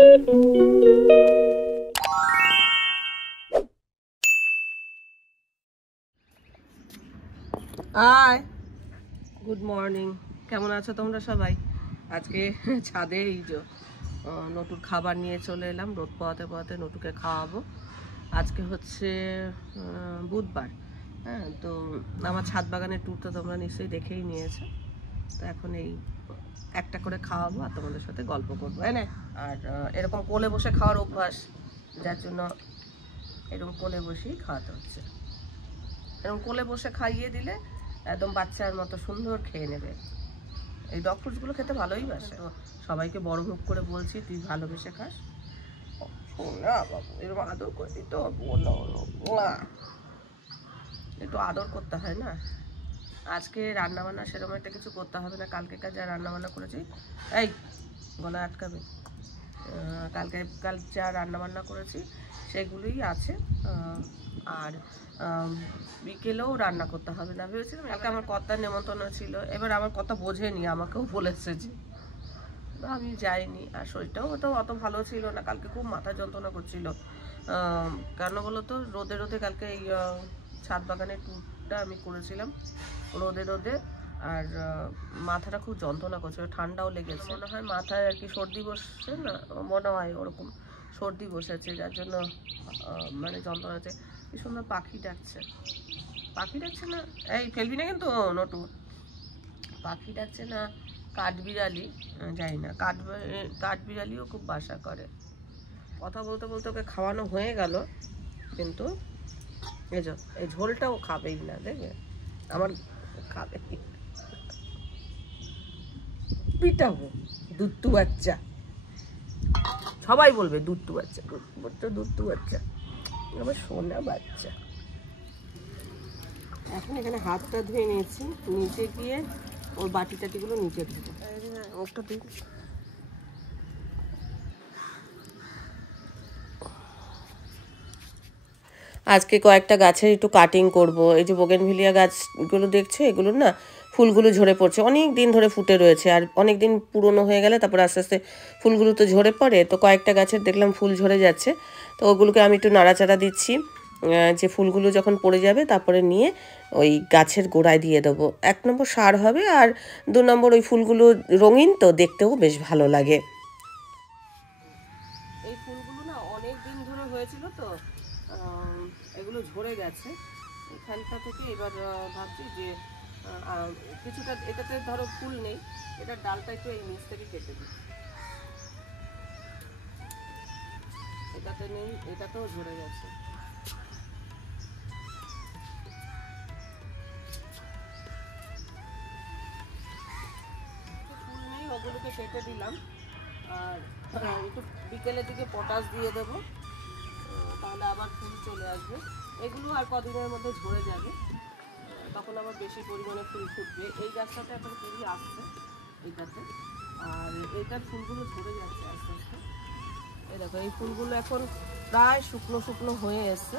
High, good morning. কেমন আছো তোমরা সবাই? আজকে ছাদে এই যে নটুর খাবার নিয়ে চলে এলাম। রোদ পোয়াতে পোয়াতে নটুকে খাওয়াবো। আজকে হচ্ছে বুধবার। হ্যাঁ, তো আমার ছাদ বাগানের ট্যুরটা তোমরা নিশ্চয়ই দেখেই নিয়েছো। তো এখন এই একটা করে খাওয়াবো আর তোমাদের সাথে গল্প করবো। না, আর এরকম কোলে বসে খাওয়ার অভ্যাস, যার জন্য এরকম কোলে বসেই খাওয়াতে হচ্ছে। এরকম কোলে বসে খাইয়ে দিলে একদম বাচ্চার মতো সুন্দর খেয়ে নেবে। এই ডগ ফুডসগুলো খেতে ভালোই বাসে। তো সবাইকে বড় মুখ করে বলছি, তুই ভালোবেসে খাস। না বাবু, এরকম আদর করে দিতে হবে, একটু আদর করতে হয় না। আজকে রান্নাবান্না সেরকম একটা কিছু করতে হবে না। কালকে যা রান্নাবান্না করেছি, এই গলা আটকাবে, কাল যা রান্নাবান্না করেছি সেগুলোই আছে। আর বিকেলেও রান্না করতে হবে না ভেবেছিলাম। কালকে আমার কর্তার নেমন্তন্ন ছিল, এবার আমার কথা বোঝেনি, আমাকেও বলেছে যে আমি যাইনি। আর শরীরটাও অত ভালো ছিল না, কালকে খুব মাথা যন্ত্রণা করছিল। কেন বলো তো, রোদে রোদে কালকে এই ছাদ বাগানের ট্যুরটা আমি করেছিলাম রোদে রোদে, আর মাথাটা খুব যন্ত্রণা করছিল, ঠান্ডাও লেগেছে। মনে হয় মাথায় আর কি সর্দি বসছে না, মনে হয় ওরকম সর্দি বসেছে, যার জন্য মানে যন্ত্রণা হচ্ছে। কি সুন্দর পাখি ডাকছে, পাখি ডাকছে না, এই ফেলবি না কিন্তু নটু। পাখি ডাকছে না কাঠবিড়ালি, যাই না, কাঠবিড়ালিও খুব বাসা করে। কথা বলতে বলতে ওকে খাওয়ানো হয়ে গেল, কিন্তু এই ঝোলটাও খাবেই না, দেখবে আমার খাবে পিটাবো। দুধটু বাচ্চা, সবাই বলবে দুধটু বাচ্চা, দুধটু বাচ্চা, আমার সোনা বাচ্চা। এখন এখানে হাতটা ধুয়ে নিয়েছি, নিচে গিয়ে ওর বাটি টাটিগুলো নিচে ধুবো। ওটা দিই। আজকে কয়েকটা গাছের একটু কাটিং করব। এই যে বোগেনভিলিয়া গাছগুলো দেখছো, এগুলো না ফুলগুলো ঝরে পড়ছে, অনেক দিন ধরে ফুটে রয়েছে, আর অনেক দিন পুরনো হয়ে গেলে তারপর আস্তে আস্তে ফুলগুলো তো ঝরে পড়ে। তো কয়েকটা গাছের দেখলাম ফুল ঝরে যাচ্ছে, তো ওগুলোকে আমি একটু নাড়াচাড়া দিচ্ছি। যে ফুলগুলো যখন পড়ে যাবে তারপরে নিয়ে ওই গাছের গোড়ায় দিয়ে দেবো। 1 নম্বর সার হবে, আর 2 নম্বর ওই ফুলগুলো রঙিন তো, দেখতেও বেশ ভালো লাগে। এই ফুলগুলো না অনেক দিন ধরে হয়েছিল, তো এগুলো ঝরে গেছে এখানটা থেকে। এবার ভাবছি যে কিছুটা, এটাতে ধরো ফুল নেই, এটার ডালটা একটু এই নিচ থেকে কেটে দিই। এটাতে নেই, এটাতেও ঝরে গেছে। ফুল নেই, ওগুলোকে কেটে দিলাম। আর একটু বিকেলের দিকে পটাশ দিয়ে দেবো, তাহলে আবার ফুল চলে আসবে। এগুলো আর কদিনের মধ্যে ঝরে যাবে, তখন আবার বেশি পরিমাণে ফুল ফুটবে। এই গাছটাতে এখন ফুলই আসছে এইটাতে, আর এইটার ফুলগুলো ঝরে যাচ্ছে আস্তে আস্তে। এই দেখো, এই ফুলগুলো এখন প্রায় শুকনো শুকনো হয়ে এসছে,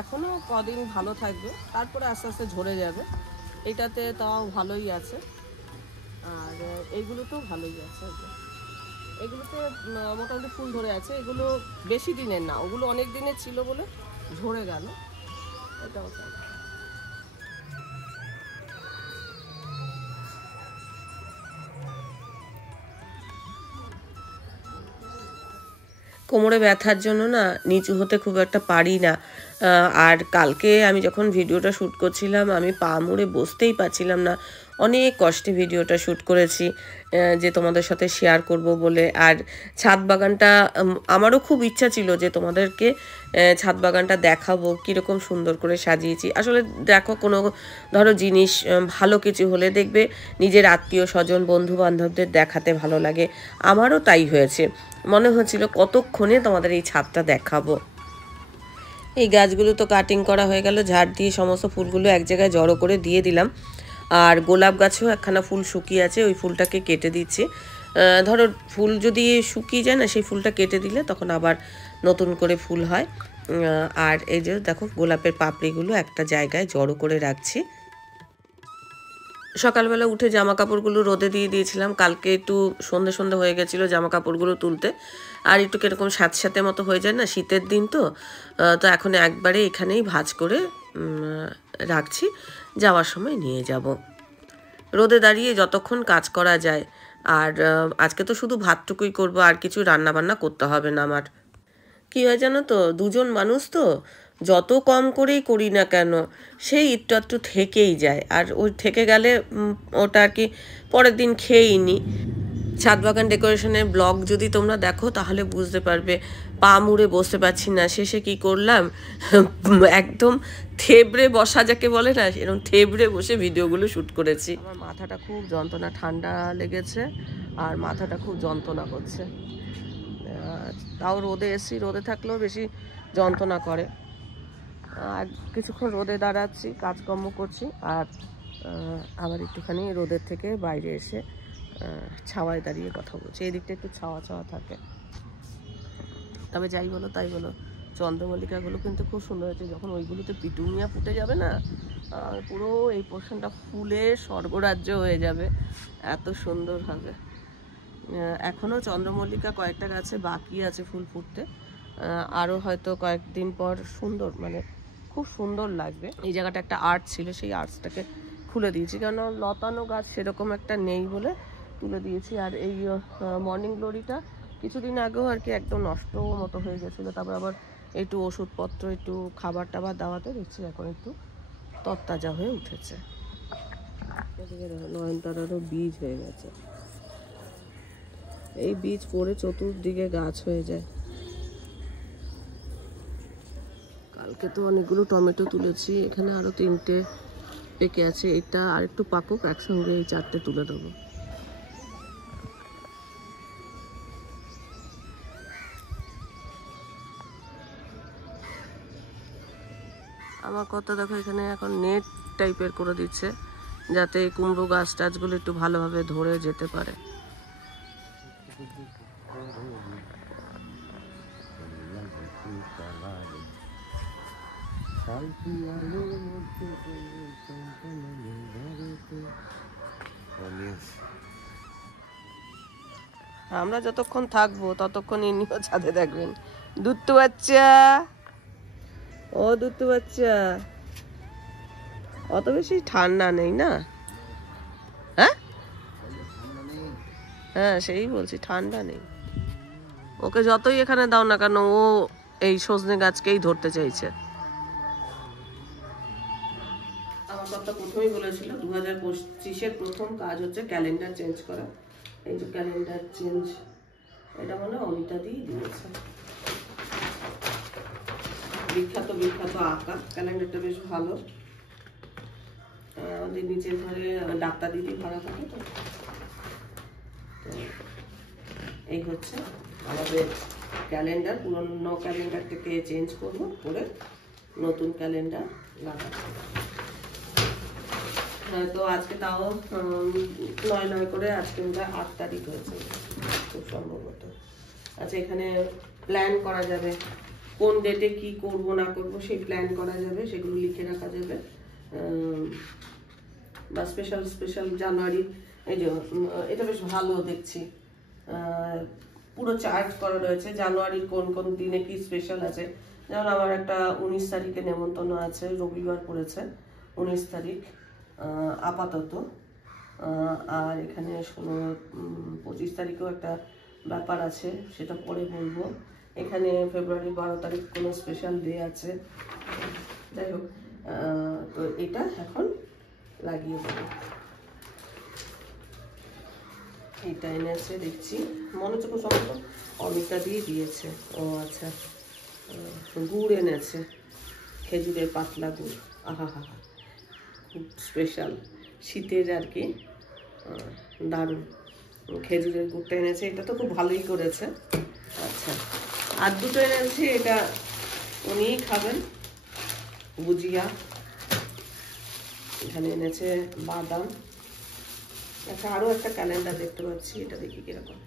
এখনও কদিন ভালো থাকবে, তারপরে আস্তে আস্তে ঝরে যাবে। এটাতে তাও ভালোই আছে, আর এইগুলোতেও ভালোই আছে। এগুলোতে মোটামুটি ফুল ধরে আছে। এগুলো বেশি দিনের না, ওগুলো অনেক দিনের ছিল বলে ঝরে গেল। এটাও তাই। কোমরে ব্যথার জন্য না নিচু হতে খুব একটা পারি না। আর কালকে আমি যখন ভিডিওটা শ্যুট করছিলাম, আমি পা মুড়ে বসতেই পারছিলাম না। অনেক কষ্টে ভিডিওটা শ্যুট করেছি, যে তোমাদের সাথে শেয়ার করব বলে। আর ছাদ বাগানটা আমারও খুব ইচ্ছা ছিল যে তোমাদেরকে ছাদ বাগানটা দেখাবো, কীরকম সুন্দর করে সাজিয়েছি। আসলে দেখো, কোনো ধরো জিনিস ভালো কিছু হলে দেখবে নিজের আত্মীয় স্বজন বন্ধু বান্ধবদের দেখাতে ভালো লাগে। আমারও তাই হয়েছে, মনে হচ্ছিল কতক্ষণে তোমাদের এই ছাদটা দেখাবো। এই গাছগুলো তো কাটিং করা হয়ে গেল, ঝাড় দিয়ে সমস্ত ফুলগুলো এক জায়গায় জড়ো করে দিয়ে দিলাম। আর গোলাপ গাছেও একখানা ফুল শুকিয়ে আছে, ওই ফুলটাকে কেটে দিচ্ছি। ধরো ফুল যদি শুকিয়ে যায় না, সেই ফুলটা কেটে দিলে তখন আবার নতুন করে ফুল হয়। আর এই যে দেখো, গোলাপের পাপড়িগুলো একটা জায়গায় জড়ো করে রাখছি। সকালবেলা উঠে জামা কাপড়গুলো রোদে দিয়ে দিয়েছিলাম। কালকে একটু সন্ধে সন্ধে হয়ে গেছিলো জামা কাপড়গুলো তুলতে, আর একটু কীরকম স্যাঁতস্যাঁতে মতো হয়ে যায় না, শীতের দিন তো। তো এখন একবারে এখানেই ভাঁজ করে রাখছি, যাওয়ার সময় নিয়ে যাব। রোদে দাঁড়িয়ে যতক্ষণ কাজ করা যায়। আর আজকে তো শুধু ভাতটুকুই করবো, আর কিছু রান্নাবান্না করতে হবে না আমার। কী হয় জানো তো, দুজন মানুষ তো, যত কম করেই করি না কেন সেই একটু একটু থেকেই যায়, আর ওই থেকে গেলে ওটা আর কি পরের দিন খেয়েই নি। ছাদ বাগান ডেকোরেশনের ব্লগ যদি তোমরা দেখো তাহলে বুঝতে পারবে, পা মুড়ে বসতে পারছি না, শেষে কি করলাম, একদম থেবড়ে বসা যাকে বলে না, এরকম থেবড়ে বসে ভিডিওগুলো শ্যুট করেছি। আমার মাথাটা খুব যন্ত্রণা, ঠান্ডা লেগেছে আর মাথাটা খুব যন্ত্রণা করছে। তাও রোদে এসছি, রোদে থাকলেও বেশি যন্ত্রণা করে। আর কিছুক্ষণ রোদে দাঁড়াচ্ছি, কাজকর্ম করছি, আর আবার একটুখানি রোদের থেকে বাইরে এসে ছাওয়ায় দাঁড়িয়ে কথা বলছি। এই দিকটা একটু ছাওয়া ছাওয়া থাকে। তবে যাই বলো তাই বলো, চন্দ্রমল্লিকাগুলো কিন্তু খুব সুন্দর হয়েছে। যখন ওইগুলোতে পিটুনিয়া ফুটে যাবে না, পুরো এই পোর্শনটা ফুলে স্বর্গরাজ্য হয়ে যাবে, এত সুন্দর হবে। এখনও চন্দ্রমল্লিকা কয়েকটা গাছে বাকি আছে ফুল ফুটতে, আরও হয়তো কয়েকদিন পর সুন্দর, মানে খুব সুন্দর লাগবে। এই জায়গাটা একটা আর্ট ছিল, সেই আর্টসটাকে খুলে দিয়েছি, কেন লতানো গাছ সেরকম একটা নেই বলে তুলে দিয়েছি। আর এই মর্নিং গ্লোরিটা কিছুদিন আগেও আর কি একদম নষ্ট মতো হয়ে গেছিলো, তারপর আবার একটু ওষুধপত্র, একটু খাবার টাবার দেওয়াতে দেখছি এখন একটু তরতাজা হয়ে উঠেছে। নয়নতারারও বীজ হয়ে গেছে, এই বীজ পড়ে চতুর্দিকে গাছ হয়ে যায়। কালকে তো অনেকগুলো টমেটো তুলেছি, এখানে আরো 3টে পেকে আছে, এটা আর একটু পাকুক, একসঙ্গে এই 4টে তুলে দেবো। আমার কথা দেখো, এখানে এখন নেট টাইপের করে দিচ্ছে যাতে কুমড়ো গাছ টাছগুলো একটু ভালোভাবে ধরে যেতে পারে। আমরা যতক্ষণ থাকবো ততক্ষণ ইনিও ছাদে দেখবেন। দুত্তু বাচ্চা, ও দুত্তু বাচ্চা, অত বেশি ঠান্ডা নেই না? হ্যাঁ হ্যাঁ, সেই বলছি, ঠান্ডা নেই। ওকে যতই এখানে দাও না কেন, ও এই সজনে গাছকেই ধরতে চাইছে। আমার কথা প্রথমেই বলেছিল 2025-এর প্রথম কাজ হচ্ছে ক্যালেন্ডার চেঞ্জ করা। এই যে ক্যালেন্ডার চেঞ্জ, এটা মানে অমিতা দিয়েই দিয়েছে। বিখ্যাত বিখ্যাত আঁকা ক্যালেন্ডারটা বেশ ভালো। আমাদের নিচের ঘরে ডাক্তার দিদি ভাড়া থাকে, তো এই হচ্ছে আমাদের ক্যালেন্ডার। পুরনো ক্যালেন্ডারটাকে চেঞ্জ করবো, করে নতুন ক্যালেন্ডার লাগাবো। তো আজকে তাও 9 করে, আজকে 8 তারিখ হয়েছে খুব সম্ভবত। আচ্ছা, এখানে প্ল্যান করা যাবে, কোন ডেটে কি করব না করব সেই প্ল্যান করা যাবে, সেগুলো লিখে রাখা যাবে। বা স্পেশাল স্পেশাল জানুয়ারি, এই যে এটা বেশ ভালো দেখছি, পুরো চার্ট করা রয়েছে জানুয়ারির কোন কোন দিনে কি স্পেশাল আছে। যেমন আমার একটা 19 তারিখে নেমন্তন্ন আছে, রবিবার পড়েছে 19 তারিখ আপাতত। আর এখানে 25 তারিখেও একটা ব্যাপার আছে, সেটা পরে বলবো। এখানে ফেব্রুয়ারি 12 তারিখ কোনো স্পেশাল ডে আছে। যাই হোক, তো এটা এখন লাগিয়ে দেবো। এটা এনেছে দেখছি, মনে হচ্ছে খুব সম্ভবত অমিতা দিয়ে দিয়েছে। ও আচ্ছা, গুড় এনেছে, খেজুরের পাতলা গুড়। আহা হা হা, খুব স্পেশাল শীতের আর কি, দারুণ। খেজুরের গুড়টা এনেছে, এটা তো খুব ভালোই করেছে। আচ্ছা, আর দুটো এনেছি, এটা উনিই খাবেন, ভুজিয়া। এখানে এনেছে বাদাম। আচ্ছা, আরো একটা ক্যালেন্ডার দেখতে পাচ্ছি, এটা দেখি কিরকম।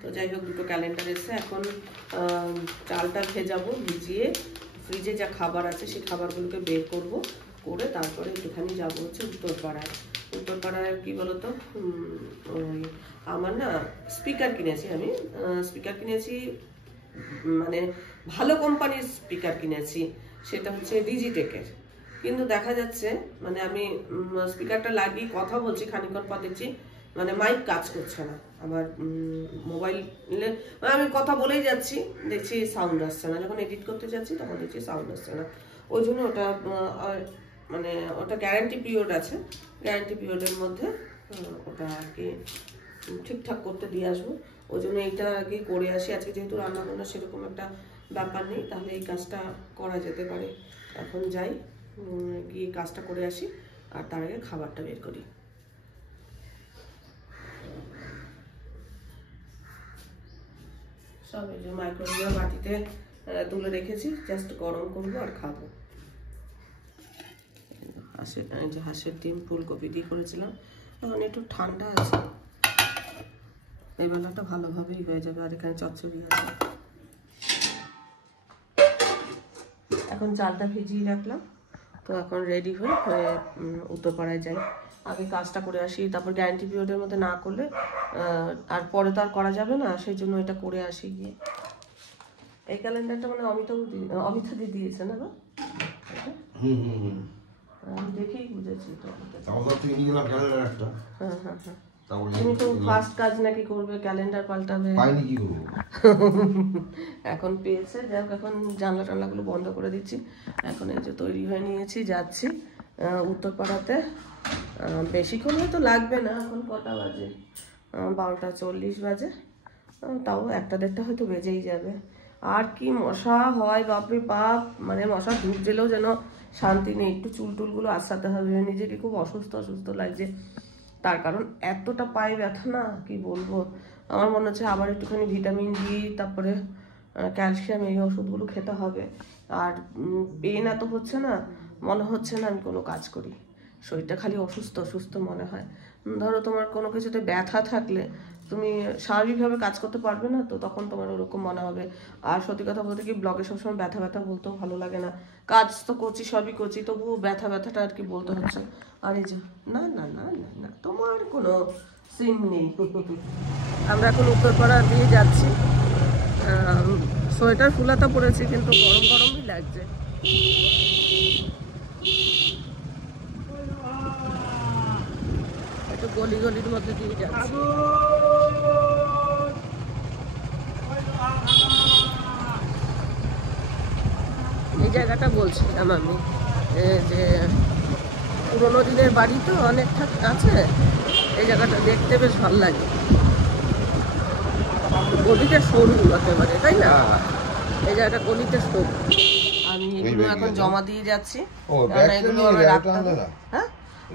তো যাই হোক, দুটো ক্যালেন্ডার এসে এখন চালটা ভেজাবো, ভিজিয়ে ফ্রিজে যা খাবার আছে সেই খাবারগুলোকে বের করব, করে তারপরে একটুখানি যাবো হচ্ছে উত্তরপাড়ায়। উত্তরপাড়ায় কি বলতো, ওই আমার না স্পিকার কিনেছি আমি, স্পিকার কিনেছি মানে ভালো কোম্পানির স্পিকার কিনেছি, সেটা হচ্ছে ডিজিটেকের। কিন্তু দেখা যাচ্ছে মানে আমি স্পিকারটা লাগিয়ে কথা বলছি, খানিকক্ষণ পর দেখছি মানে মাইক কাজ করছে না। আবার মোবাইলে আমি কথা বলেই যাচ্ছি, দেখছি সাউন্ড আসছে না। যখন এডিট করতে যাচ্ছি তখন দেখছি সাউন্ড আসছে না। ওই জন্য ওটা মানে ওটা গ্যারান্টি পিরিয়ড আছে, গ্যারান্টি পিরিয়ডের মধ্যে ওটা আর কি ঠিকঠাক করতে দিয়ে আসবো। ওই জন্য এইটা আর কি করে আসি। আজকে যেহেতু রান্না বান্না সেরকম একটা ব্যাপার নেই, তাহলে এই কাজটা করা যেতে পারে। এখন যাই, গিয়ে কাজটা করে আসি, আর তার আগে খাবারটা বের করি। সব এই যে মাইক্রোওয়েভের বাটিতে তুলে রেখেছি, জাস্ট গরম করবো আর খাবো। এই যে হাঁসের ডিম ফুলকপি দিয়ে করেছিলাম, এখন একটু ঠান্ডা আছে, এই বেলাটা ভালোভাবেই হয়ে যাবে। আর এখানে চচ্চড়ি আছে, এখন চালটা ভিজিয়ে রাখলাম। তো এখন রেডি হয়ে উত্তরপাড়ায় যাই, আগে কাজটা করে আসি, তারপর গ্যারান্টি পিরিয়ডের মধ্যে না করলে আর পরে তো আর করা যাবে না, সেই জন্য এটা করে আসি গিয়ে। এই ক্যালেন্ডারটা মানে অমিতা দি দিয়েছে না গো? আমি দেখেই বুঝেছি তো। হ্যাঁ হ্যাঁ হ্যাঁ, তুমি তো ফার্স্ট কাজ নাকি করবে, ক্যালেন্ডার পাল্টাবে। এখন পেয়েছে, যাই হোক এখন জানলা টানলাগুলো বন্ধ করে দিচ্ছি। এখন এই যে তৈরি হয়ে নিয়েছি, যাচ্ছি উত্তরপাড়াতে। বেশিক্ষণ হয়তো লাগবে না, এখন কটা বাজে? 12:40 বাজে, তাও 1টা-1:30 হয়তো বেজেই যাবে। আর কি মশা হয় বাপরে বাপ, মানে মশা ধূপ জেলেও যেন শান্তি নেই। একটু চুল টুলগুলো আঁচড়াতে হবে, নিজেকে খুব অসুস্থ অসুস্থ লাগছে। তার কারণ এতটা পায়ে ব্যথা না, কি বলবো। আমার মনে হচ্ছে আবার একটুখানি ভিটামিন ডি, তারপরে ক্যালসিয়াম, এই ওষুধগুলো খেতে হবে। আর পেন এত হচ্ছে না, মনে হচ্ছে না আমি কোনো কাজ করি, শরীরটা খালি অসুস্থ অসুস্থ মনে হয়। ধরো তোমার কোনো কিছুতে ব্যথা থাকলে তুমি স্বাভাবিকভাবে কাজ করতে পারবে না, তো তখন তোমার ওরকম মনে হবে। আর সত্যি কথা বলতে কি, ব্লগে সবসময় ব্যথা ব্যথা বলতেও ভালো লাগে না। কাজ তো করছি, সবই করছি, তবুও ব্যথা ব্যথাটা আর কি বলতে হচ্ছে। আর এই যে না না না না না, তোমার কোনো সিন নেই। আমরা এখন উত্তরপাড়া দিয়ে যাচ্ছি, সোয়েটার ফুলাতা পরেছি, কিন্তু গরম গরমই লাগছে। একটু গলি গলির মধ্যে দিয়ে যাচ্ছি। এই জায়গাটা বলছিলাম আমি, যে পুরোনো দিনের বাড়ি তো অনেকটা আছে, এই জায়গাটা দেখতে বেশ ভালো লাগে। গলিটা সরু একেবারে, তাই না? এই জায়গাটা গলিটা সরু। আমি এগুলো এখন জমা দিয়ে যাচ্ছি, কারণ এগুলো আমার রাখতে হবে। হ্যাঁ,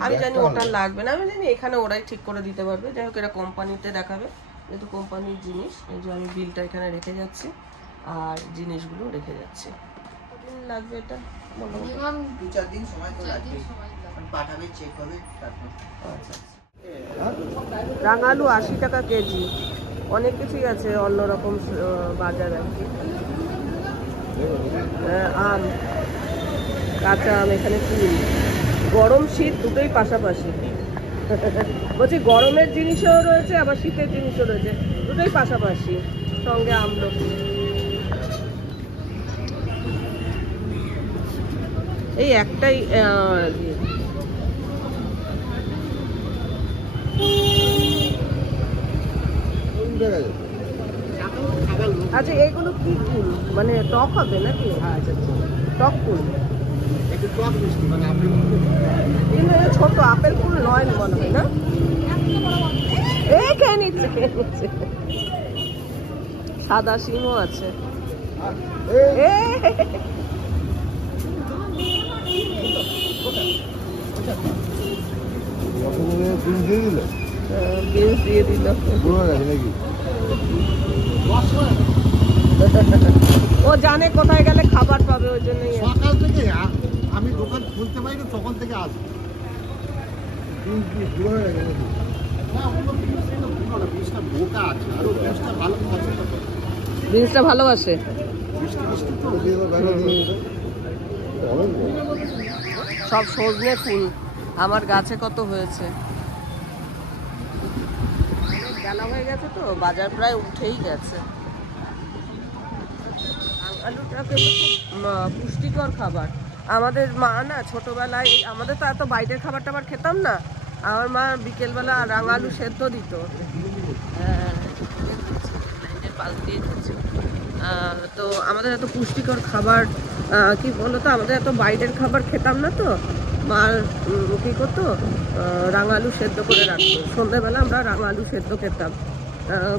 আমি জানি ওটা লাগবে না, আমি জানি এখানে ওরাই ঠিক করে দিতে পারবে। যাই হোক, এটা কোম্পানিতে দেখাবে, যেহেতু কোম্পানির জিনিস। এই যে আমি বিলটা এখানে রেখে যাচ্ছি, আর জিনিসগুলো রেখে যাচ্ছি। কতদিন লাগবে এটা? মিনিমাম 2-4 দিন সময় তো লাগবে, পাঠাবে, চেক হবে তারপর। আচ্ছা, রাঙালু 80 টাকা কেজি, অনেক কিছুই আছে অন্যরকম বাজার আর কি। আম, কাঁচা আম এখানে কুল, গরম শীত দুটোই পাশাপাশি। বলছি গরমের জিনিসও রয়েছে, আবার শীতের জিনিসও রয়েছে, দুটোই পাশাপাশি, সঙ্গে আমলকি। এই একটাই আচ্ছা, এগুলো কি কুল, মানে টক হবে নাকি? টক কুল, কিন্তু ছোট আপেল কুল নয় মনে হয় না? এই খেয়ে নিচ্ছে, খেয়ে নিচ্ছে। সাদা শিমও আছে। বিনস দিয়ে দিল। ও জানে কোথায় গেলে খাবার পাবে, ওই জন্যই। সকাল থেকে আমি দোকান খুলতে পারি না, তখন থেকে আসবো। বিনসটা ভালোবাসে। সব সজনে ফুল আমার গাছে কত হয়েছে। বেলা হয়ে গেছে তো, বাজার প্রায় উঠেই গেছে। আলুটা কিন্তু খুব পুষ্টিকর খাবার। আমাদের মা না ছোটবেলায়, আমাদের তো এত বাইরের খাবার টাবার খেতাম না, আমার মা বিকেলবেলা রাঙা আলু সেদ্ধ দিত। তো আমাদের এত পুষ্টিকর খাবার কি বলতো, আমাদের এত বাইরের খাবার খেতাম না তো মা কী করতো, রাঙা আলু সেদ্ধ করে রাখতো। সন্ধ্যাবেলা আমরা রাঙা আলু সেদ্ধ খেতাম,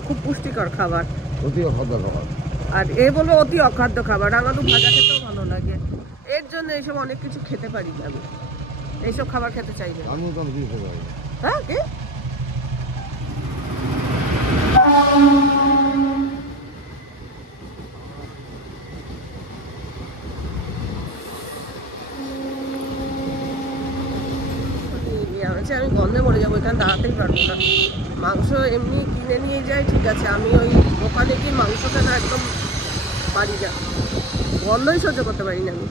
খুব পুষ্টিকর খাবার। আর এ বলবো অতি অখাদ্য খাবার। রাঙা আলু ভাজা খেতেও ভালো লাগে, এর জন্য এইসব অনেক কিছু খেতে পারি না আমি, এইসব খাবার খেতে চাই না। হ্যাঁ কি আমি গন্ধে মরে যাবো, এখানে দাঁড়াতেই পারবো না। মাংস এমনি কিনে নিয়ে যাই ঠিক আছে, আমি ওই দোকানে গিয়ে মাংস কেনা একদম পারি না, গন্ধই সহ্য করতে পারি না আমি।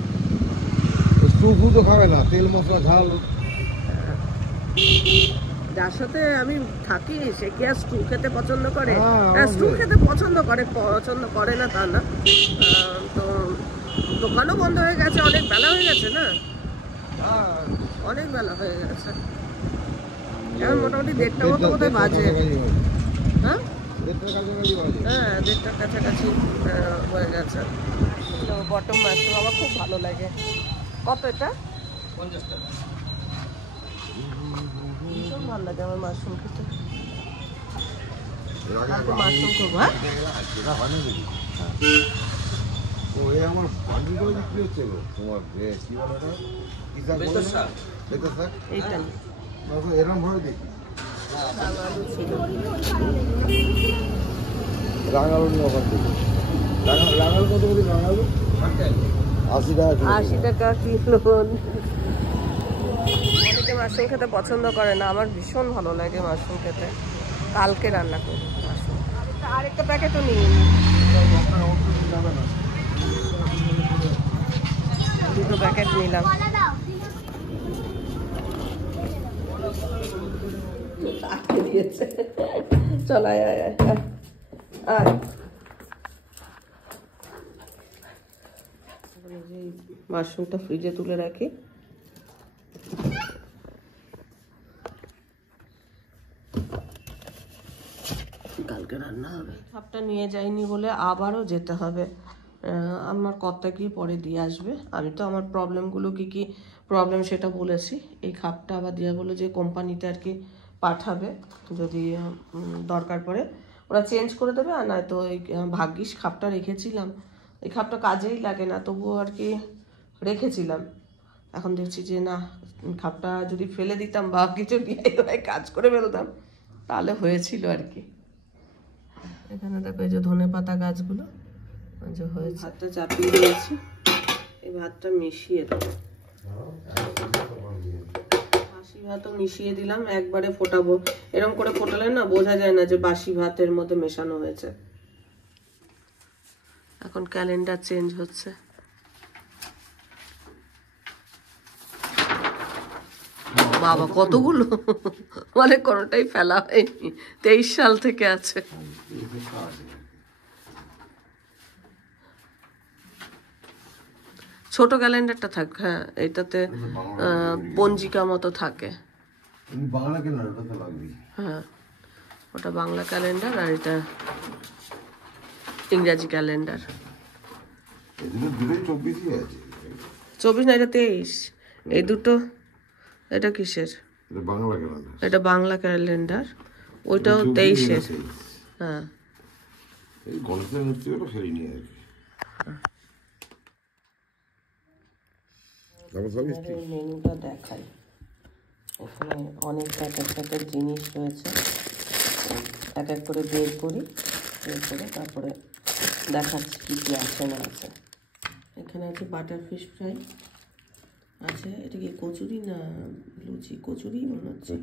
তো খাবে না, তেল মশলা ঝাল। যার সাথে আমি থাকি সে কি আর স্টু খেতে পছন্দ করে? স্টু খেতে পছন্দ করে না তা না। তো দোকানও বন্ধ হয়ে গেছে, অনেক বেলা হয়ে গেছে না, অনেক বেলা হয়ে গেছে। এখন মোটামুটি 1:30 মতো বোধহয় বাজে। হ্যাঁ হ্যাঁ 1:30 কাছাকাছি হয়ে গেছে। বটম মাশরুম আমার খুব ভালো লাগে। কত এটা? 50 টাকা। ভীষণ ভালো লাগে আমার মাশরুম খেতে। মাশরুম করবো। হ্যাঁ আমার বাড়ি করে বিক্রি হচ্ছে গো, তোমার কি বলে এটা, বেতর শাক। এইটা এরকম ভাবে দেখি রাঙালু নিয়ে ওখান থেকে রাঙালু কত করে? রাঙালু 80 টাকা কিলো। অনেকে মাশরুম খেতে পছন্দ করে না, আমার ভীষণ ভালো লাগে মাশরুম খেতে। কালকে রান্না করি মাশরুম। আরেকটা প্যাকেটও নিয়ে দুটো প্যাকেট নিলাম। আটকে দিয়েছে, চল আয় আয় আয় আয়। মাশরুমটা ফ্রিজে তুলে রাখি, কালকে রান্না হবে। খাপটা নিয়ে যাইনি বলে আবারও যেতে হবে। আমার কর্তা কি পরে দিয়ে আসবে। আমি তো আমার প্রবলেমগুলো কি প্রবলেম সেটা বলেছি। এই খাপটা আবার দিয়ে বলে যে কোম্পানিতে আর কি পাঠাবে, যদি দরকার পড়ে ওরা চেঞ্জ করে দেবে। আর নয়তো এই ভাগ্যিস খাপটা রেখেছিলাম, এই খাপটা কাজেই লাগে না, তবুও আর কি রেখেছিলাম। এখন দেখছি যে না, খাপটা যদি ফেলে দিতাম বা কিছু দিয়ে কাজ করে ফেলতাম তাহলে হয়েছিল আর কি। এখানে দেখো এই যে ধনেপাতা গাছগুলো যে হয়েছে। ভাতটা চাপিয়ে দিয়েছি, এই ভাতটা মিশিয়ে দেবো। বাসি ভাতও মিশিয়ে দিলাম, একবারে ফোটাবো। এরকম করে ফোটালে না বোঝা যায় না যে বাসি ভাতের মধ্যে মেশানো হয়েছে। এখন ক্যালেন্ডার চেঞ্জ হচ্ছে। বাবা কতগুলো, মানে কোনোটাই ফেলা হয়নি, 23 সাল থেকে আছে। ছোট ক্যালেন্ডারটা থাক, হ্যাঁ এটাতে পঞ্জিকা মতো থাকে। হ্যাঁ ওটা বাংলা ক্যালেন্ডার আর এটা ইংরাজি ক্যালেন্ডার। 24 না, এটা 23। এই দুটো। এটা কিসের? এটা বাংলা ক্যালেন্ডার, ওইটাও 23-এর। হ্যাঁ মেনুটা দেখাই। এখানে অনেক প্যাকেট জিনিস রয়েছে, এক এক করে বের করি, বের করে তারপরে দেখাচ্ছি কী কী আছে না আছে। এখানে আছে বাটার ফিশ ফ্রাই আছে। এটা কি কচুরি না লুচি? কচুরি মনে হচ্ছে,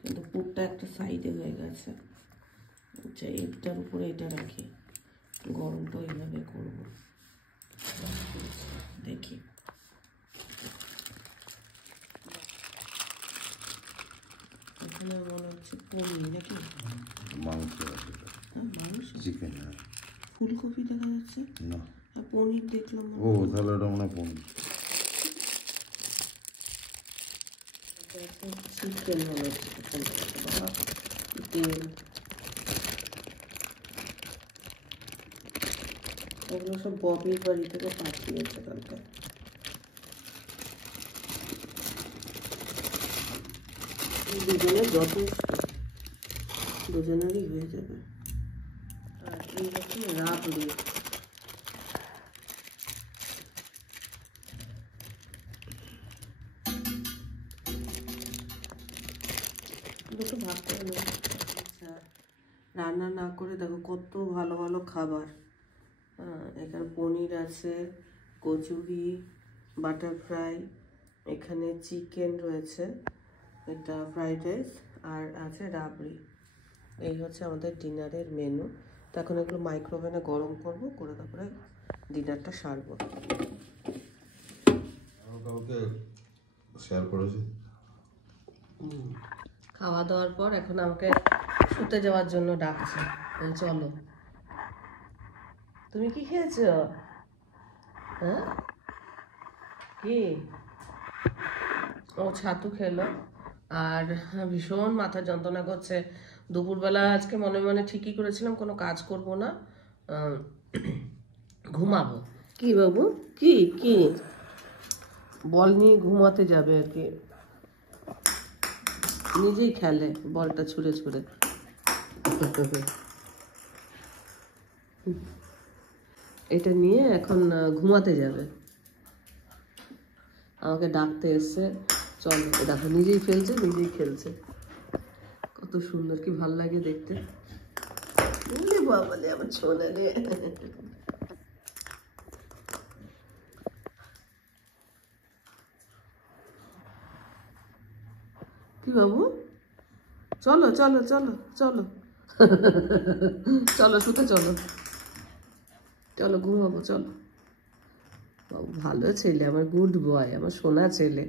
কিন্তু পুরটা একটা সাইডে হয়ে গেছে। আচ্ছা এটার উপরে এটা রাখি, গরমটা এইভাবে করবো। দেখি এখানে মনে হচ্ছে পনির নাকি? মাংস আছে এটা। হ্যাঁ, মাংস, চিকেন। ফুলকপি দেখা যাচ্ছে, না, আর পনির দেখলাম। ও তাহলে ওটা মনে হয় পনির। চিকেন মনে হচ্ছে এখানে। বাবা, কি তেল! এগুলো সব ববির বাড়ি থেকে পাঠিয়েছে কালকে। দুজনের যথেষ্ট, দুজনেরই হয়ে যাবে। আর এই হচ্ছে রাবড়ি। দুটো ভাগ করে নেব। আচ্ছা, রান্না না করে দেখো কত ভালো ভালো খাবার। এখানে পনির আছে, কচুরি, বাটার ফ্রাই, এখানে চিকেন রয়েছে, এটা ফ্রাইড রাইস, আর আছে রাবড়ি। এই হচ্ছে আমাদের ডিনারের মেনু। তো এখন এগুলো মাইক্রোওভেনে গরম করব, করে তারপরে ডিনারটা সারবো। কাউকে শেয়ার করেছি। খাওয়া দাওয়ার পর এখন আমাকে শুতে যাওয়ার জন্য ডাকছে, চলো। তুমি কি খেয়েছো? হ্যাঁ, কি? ও ছাতু খেলো, আর ভীষণ মাথা যন্ত্রণা করছে। দুপুরবেলা আজকে মনে মনে ঠিকই করেছিলাম কোনো কাজ করব না, ঘুমাবো। কি বাবু, কি কি বল নিয়ে ঘুমাতে যাবে আর কি, নিজেই খেলে বলটা ছুঁড়ে ছুঁড়ে। এটা নিয়ে এখন ঘুমাতে যাবে, আমাকে ডাকতে এসছে, চল। দেখো নিজেই ফেলছে, নিজেই খেলছে, কত সুন্দর, কি ভাল লাগে দেখতে। বাবা রে, আমার ছোলা রে। কি বাবু, চলো চলো চলো চলো, চলো শুতে চলো, চলো ঘুমাবো চলো। বাবু ভালো ছেলে, আমার গুড বয়, আমার সোনা ছেলে।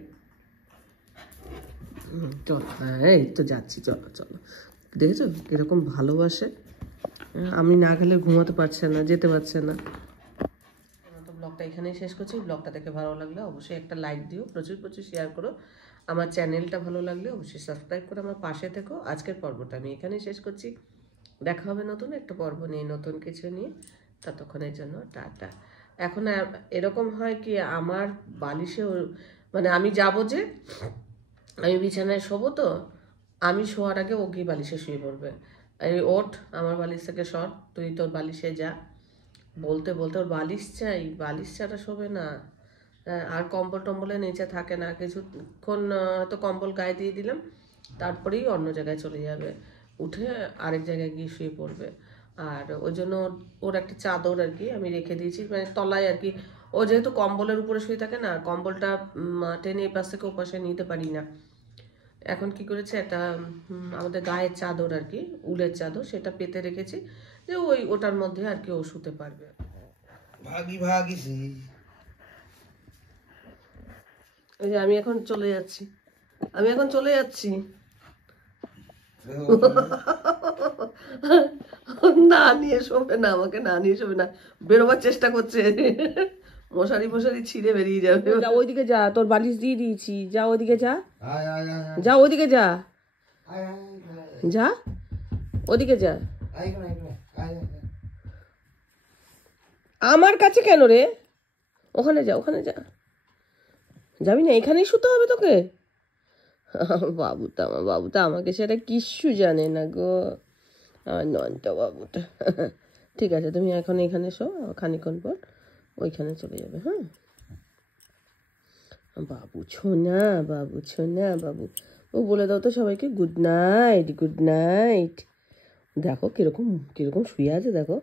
চলো, হ্যাঁ এই তো যাচ্ছি, চলো চলো। দেখেছো কিরকম ভালোবাসে, আমি না গেলে ঘুমাতে পারছে না, যেতে পারছে না। তো ব্লগটা এখানেই শেষ করছি। ব্লগটা দেখে ভালো লাগলে অবশ্যই একটা লাইক দিও, প্রচুর প্রচুর শেয়ার করো। আমার চ্যানেলটা ভালো লাগলে অবশ্যই সাবস্ক্রাইব করে আমার পাশে থেকো। আজকের পর্বটা আমি এখানেই শেষ করছি। দেখা হবে নতুন একটা পর্ব নিয়ে, নতুন কিছু নিয়ে। ততক্ষণের জন্য টাটা। এখন এরকম হয় কি, আমার বালিশে মানে আমি যাব যে, আমি বিছানায় শোবো, তো আমি শোয়ার আগে ও গিয়ে বালিশে শুয়ে পড়বে। এই ওঠ, আমার বালিশ থেকে সর, তুই তোর বালিশে যা, বলতে বলতে ওর বালিশ চাই, বালিশ ছাড়া শোবে না। আর কম্বল টম্বলের নিচে থাকে না, কিছুক্ষণ হয়তো কম্বল গায়ে দিয়ে দিলাম, তারপরেই অন্য জায়গায় চলে যাবে, উঠে আরেক জায়গায় গিয়ে শুয়ে পড়বে। আর ওই জন্য ওর একটা চাদর আর কি আমি রেখে দিয়েছি, মানে তলায় আর কি। ও যেহেতু কম্বলের উপরে শুয়ে থাকে না, কম্বলটা টেনে এই পাশ থেকে ও পাশে নিতে পারি না। এখন কি করেছে, একটা আমাদের গায়ের চাদর আর কি, উলের চাদর, সেটা পেতে রেখেছি, যে ওটার মধ্যে আর কি ও শুতে পারবে। ভাগি ভাগি সি। এই যে আমি এখন চলে যাচ্ছি, আমি এখন চলে যাচ্ছি। না নিয়ে শোবে না, আমাকে না নিয়ে শোবে না, বেরোবার চেষ্টা করছে, মশারি ফশারি ছিঁড়ে বেরিয়ে যাবে। যা ওইদিকে যা, তোর বালিশ দিয়ে দিয়েছি, যা ওইদিকে যা, যা ওইদিকে যা, যা ওদিকে যা। আমার কাছে কেন রে? ওখানে যা, ওখানে যা, যাবি না? এখানেই শুতে হবে তোকে? বাবুটা, আমার বাবুটা আমাকে সেটা কিচ্ছু জানে না গো, আমার নয়নটা বাবুটা। ঠিক আছে, তুমি এখন এখানে শো, খানিক্ষণ পর ওইখানে চলে যাবে। হ্যাঁ বাবু ছোনা, বাবু ছোনা, বাবু। ও বলে দাও তো সবাইকে গুড নাইট, গুড নাইট। দেখো কিরকম কিরকম শুয়ে আছে, দেখো।